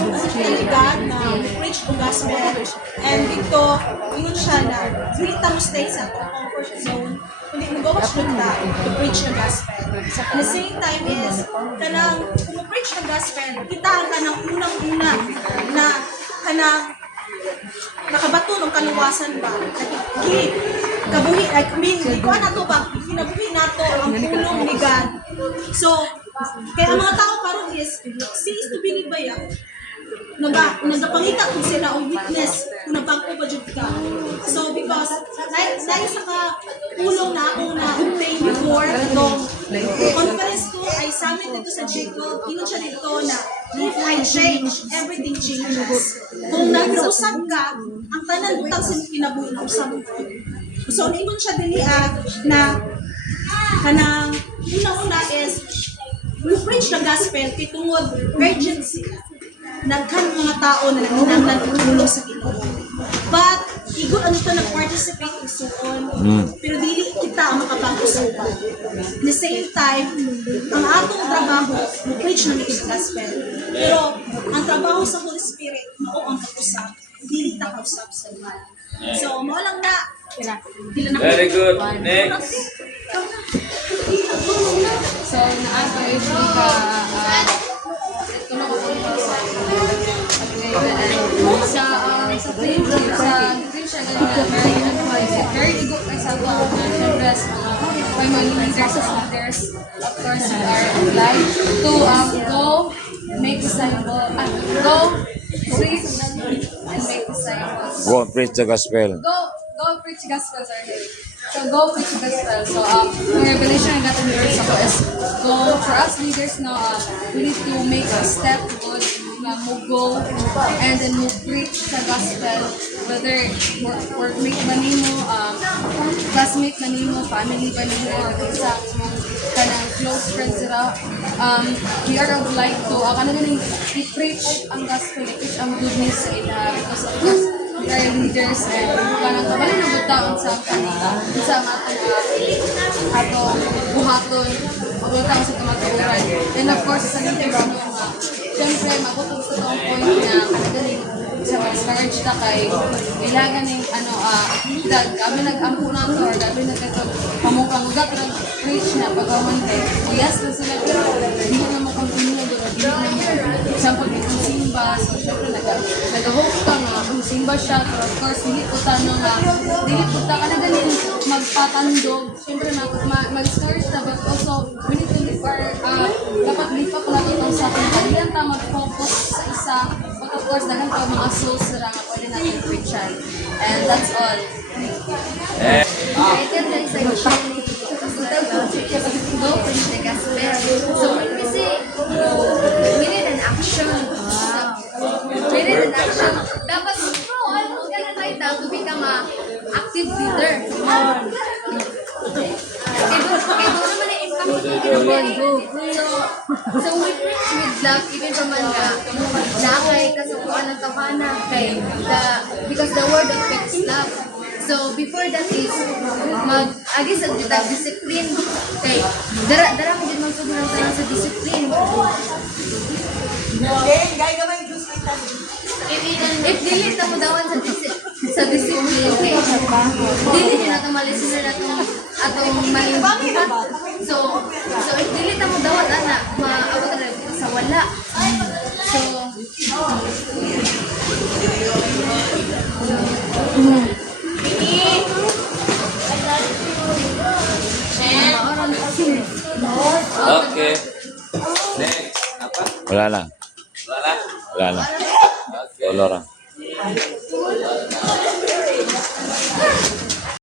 ni God na preach the gospel. And dito, yun siya na, hindi tamo stay sa comfort zone, kundi mag-watch na to preach the gospel. At the same time is, kanang, kung preach the gospel, kita ang kanang unang-una na kanang nakabato ng kaluwasan ba? Kabuhi, I mean, ikaw na to ba? Kinabuhi na to ang pulong ni God. So, kaya ang mga tao karon is, cease to believe ba yan? Nagapangita kung sila o witness kung nabangko ba dyan ka. So, because, dahil sa pulong na akong na-obtain before, itong conference ko ay summit dito sa Jacob, inon siya dito na, if I change, everything changes. Kung nag-usap ka, ang tanan butang sa kinabuhi na usap ko. So, naingon siya dili na kanang una-una is we preach the gospel kay tungod urgency nagkan mga tao na nagkinahanglan og tulong sa Ginoo. But igo ano to nag-participate isuon pero dili kita ang makapag-usapan. At the same time, ang atong trabaho preach na the gospel. Pero ang trabaho sa Holy Spirit mao ang pag-usap, dili ta kausap sa iba. So, mo lang na. Very good. Next. So, naasa is ka sa Christian very good kay sa address family leaders and leaders. Of course, we are obliged to go make disciples, go preach and make disciples. Go and preach the gospel. Go preach gospel, sorry. So go preach gospel. So the revelation I got in the verse ako is go for us leaders now. We need to make a step towards mo go and then mo preach the gospel. Whether workmate ba nimo, classmate ba nimo, family ba nimo, or sa kanang close friends sila. We are obliged to kanang i-preach ang gospel, i-preach ang good news sa ila because of course we are leaders and kanang kabali na butaon sa kanila sa atong buhaton butaon sa kamatuoran. And of course sa leaders no siyempre mabutog sa tong point na kanang sa discourage ta kay kailangan ng kami nag-ampunan to or kami nagkatog pamukang ugat nag-preach na pagkaman kay yes na sila pero hindi na makontinue doon hindi na example itong simba so syempre nag-hope ka nga kung simba siya pero of course hindi po tanong dili po ta ka na ganin magpatandog syempre mag-discourage ta but also we need to live our dapat lipat natin itong sa ating kaliyan ta mag-focus sa isa but of course dagan pa mga souls na nga pwede natin preachan and that's all. I tell guys like go preach the gospel. So when we say we need an action. We need an action. Dapat tayo to become a active leader. So we preach with love even pa man nga nakay kasukuan ng kabana kay because the word of faith is love. So before that is agi sa discipline kay dara mo din magsugod sa discipline. If dili ta mo dawan sa discipline kay dili din nato malisin na atong malimbuhat. So if dili ta mo dawat ana maabot na sa wala. So Okay. Next. Apa? Wala na. Wala. Wala na. Okay. Wala na.